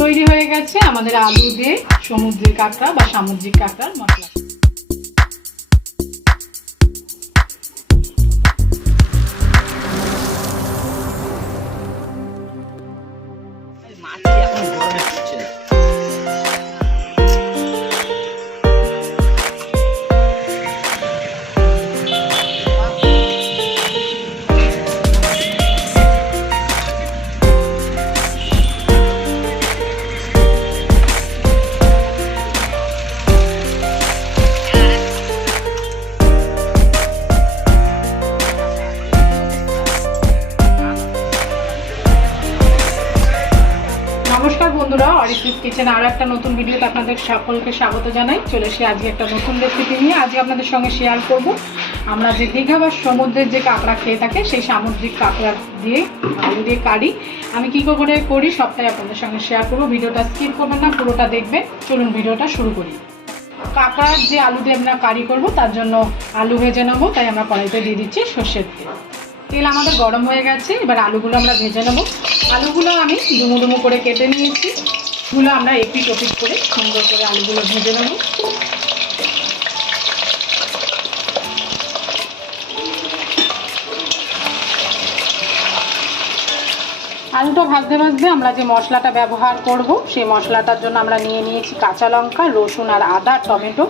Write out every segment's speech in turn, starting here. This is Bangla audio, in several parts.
তৈরি হয়ে গেছে আমাদের আলু দিয়ে সমুদ্রের কাঁকড়া বা সামুদ্রিক কাঁকড়ার মশলা। নমস্কার বন্ধুরা, অরিত্রিস কিচেন আরও একটা নতুন ভিডিওতে আপনাদের সকলকে স্বাগত জানাই। চলে এসে আজকে একটা নতুন রেসিপি নিয়ে আজকে আপনাদের সঙ্গে শেয়ার করব আমরা যে দীঘা বা সমুদ্রের যে কাঁকড়া খেয়ে থাকে সেই সামুদ্রিক কাঁকড়া দিয়ে আলু দিয়ে কারি আমি কী করে করি সবটাই আপনাদের সঙ্গে শেয়ার করব। ভিডিওটা স্কিপ করবেন না, পুরোটা দেখবেন। চলুন ভিডিওটা শুরু করি। কাঁকড়ার যে আলু দিয়ে আমরা কারি করব তার জন্য আলু ভেজে নেবো, তাই আমরা কড়াইতে দিয়ে দিচ্ছি সর্ষের তেল। তেল আমাদের গরম হয়ে গেছে, এবার আলুগুলো আমরা ভেজে নেব। আলুগুলো আমি ডুমো ডুমো করে কেটে নিয়েছি। এগুলো আমরা এপিট ওপিট করে সুন্দর করে আলুগুলো ভেজে নেব। আলুটা ভাজতে ভাজতে আমরা যে মশলাটা ব্যবহার করব সেই মশলাটার জন্য আমরা নিয়ে নিয়েছি কাঁচা লঙ্কা, রসুন আর আদা, টমেটো।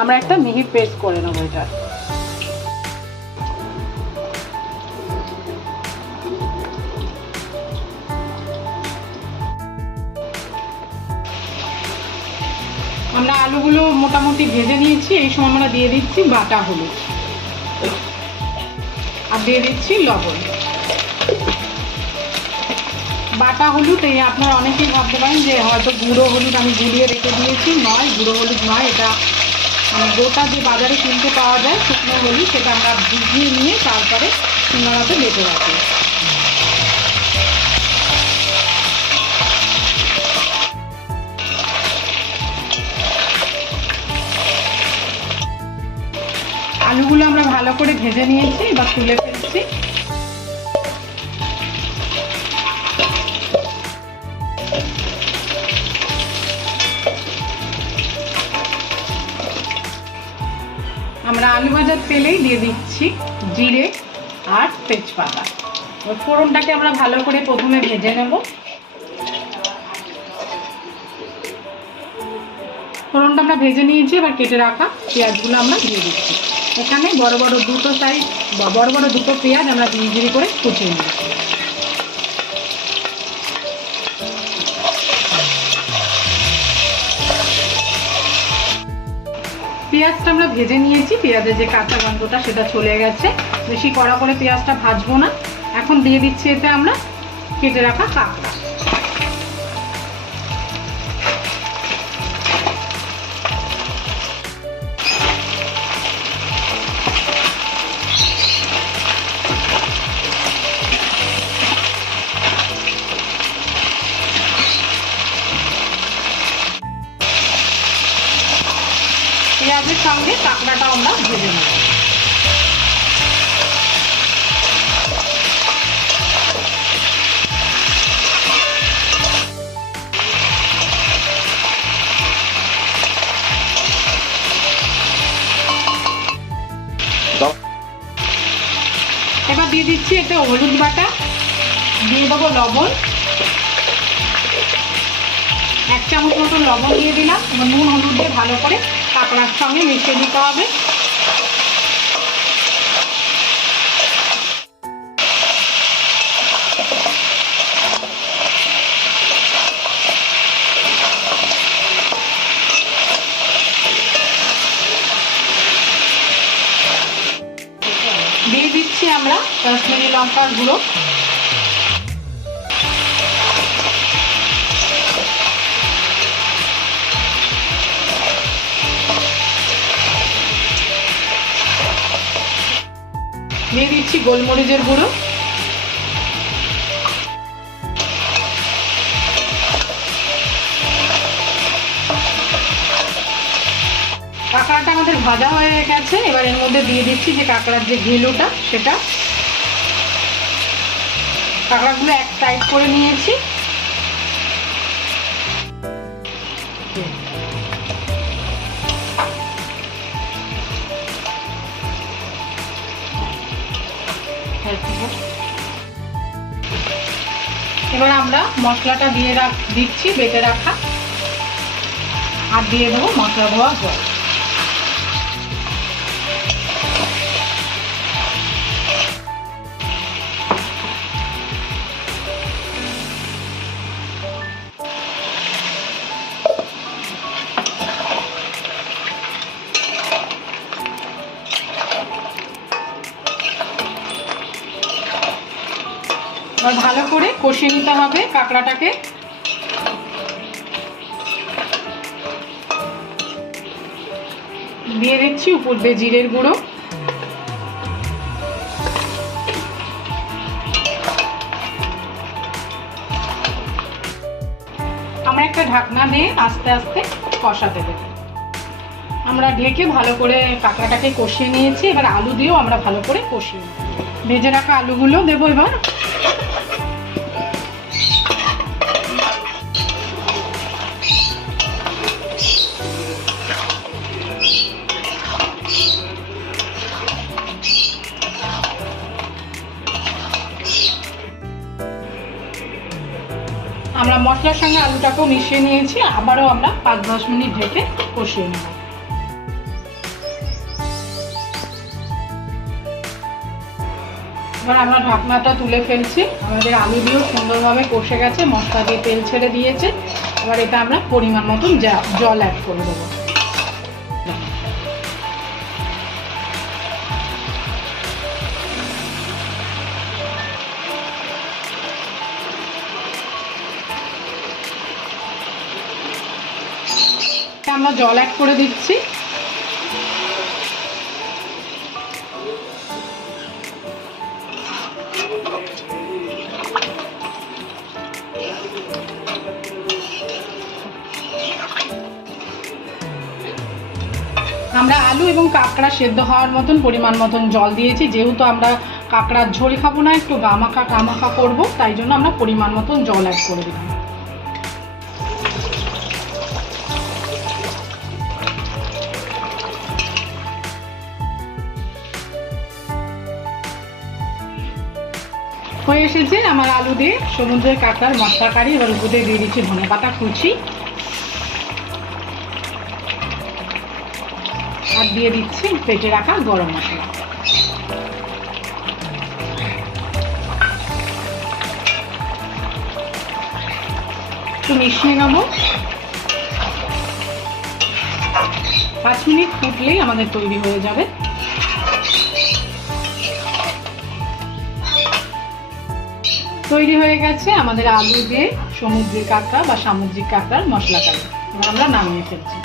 আমরা একটা মিহি পেস্ট করে নেবো এটা। আমরা আলুগুলো মোটামুটি ভেজে নিয়েছি। এই সময় আমরা দিয়ে দিচ্ছি বাটা হলুদ আর দিয়ে দিচ্ছি লবণ। বাটা হলুদ এই আপনারা অনেকেই ভাবতে পারেন যে হয়তো গুঁড়ো হলুদ আমি গুলিয়ে রেখে দিয়েছি। নয়, গুঁড়ো হলুদ নয়, এটা মানে গোটা যে বাজারে কিনতে পাওয়া যায় শুকনো হলুদ, সেটা আমরা ভিজিয়ে নিয়ে তারপরে শিলনোড়াতে বেটে রাখি। আলুগুলো আমরা ভালো করে ভেজে নিয়েছি, এবার তুলে ফেলছি। আমরা আলু ভাজার তেলেই দিয়ে দিচ্ছি জিরে আর তেজপাতা। ফোড়নটাকে আমরা ভালো করে প্রথমে ভেজে নেব। ফোড়নটা আমরা ভেজে নিয়েছি, এবার কেটে রাখা পেঁয়াজগুলো আমরা দিয়ে দিচ্ছি। এখানে বড় বড় দুটো সাইজ বা বড় বড় দুটো পেঁয়াজ আমরা ঝিরি করে কুচিয়ে নিয়েছি। পেঁয়াজটা আমরা ভেজে নিয়েছি, পেঁয়াজের যে কাঁচা গন্ধটা সেটা চলে গেছে। বেশি কড়া করে পেঁয়াজটা ভাজবো না। এখন দিয়ে দিচ্ছি এতে আমরা কেটে রাখা কাঁকড়া। পেঁয়াজের সঙ্গে কাঁকড়াটা আমরা ভেজে নেব। এবার দিয়ে দিচ্ছি এতে হলুদ বাটা, দিয়ে দেবো লবণ, 1 চামচ মতো লবণ দিয়ে দিলাম। নুন হলুদ দিয়ে ভালো করে কাঁকড়ার সঙ্গে মিশিয়ে দিতে হবে। দিয়ে দিচ্ছি আমরা কাশ্মীরি লঙ্কার গুঁড়ো, দিয়ে দিচ্ছি গোলমরিচের গুঁড়ো, কাঁকড়াটা আমাদের ভাজা হয়ে গেছে। এবার এর মধ্যে দিয়ে দিচ্ছি যে কাঁকড়ার যে ঘিলুটা সেটা। কাঁকড়াগুলো এক সাইড করে নিয়েছি। আমরা মশলাটা দিচ্ছি বেটে রাখা, আর দিয়ে দেবো মশলা ধোয়া জল। এবার ভালো করে কষিয়ে নিতে হবে কাঁকড়াটাকে। দিয়ে দিচ্ছি উপর দিয়ে জিরের গুঁড়ো, আমরা একটা ঢাকনা দিয়ে আস্তে আস্তে কষাতে দেব। আমরা ঢেকে ভালো করে কাঁকড়াটাকে কষিয়ে নিয়েছি। এবার আলু দিয়েও আমরা ভালো করে কষিয়ে নেব। ভেজে রাখা আলুগুলো দেবো এবার। আমরা মশলার সঙ্গে আলুটাকেও মিশিয়ে নিয়েছি, আবারও আমরা 5-10 মিনিট ঢেকে কষিয়ে নেব। এবার আমরা ঢাকনাটা তুলে ফেলছি। আমাদের আলু দিয়েও সুন্দরভাবে কষে গেছে, মশলা দিয়ে তেল ছেড়ে দিয়েছে। এবার এটা আমরা পরিমাণ মতন জল অ্যাড করে দেবো। আমরা জল অ্যাড করে দিচ্ছি। আমরা আলু এবং কাঁকড়া সেদ্ধ হওয়ার মতন পরিমাণ মতন জল দিয়েছি। যেহেতু আমরা কাঁকড়ার ঝোল খাবো না, একটু গামাখা করবো, তাই জন্য আমরা পরিমাণ মতন জল অ্যাড করে দিলাম। হয়ে এসেছে আমার আলু দিয়ে সমুদ্রের কাঁকড়ার মশলা কারি। এবার উপরে দিয়ে দিচ্ছি ধনেপাতা কুচি, আর দিয়ে দিচ্ছি বেটে রাখা গরম মশলা। একটু মিশিয়ে নেব। 5 মিনিট ফুটলেই আমাদের তৈরি হয়ে যাবে। তৈরি হয়ে গেছে আমাদের আলু দিয়ে সমুদ্রের কাঁকড়া বা সামুদ্রিক কাঁকড়ার মশলা কারি। আমরা নামিয়ে ফেলছি।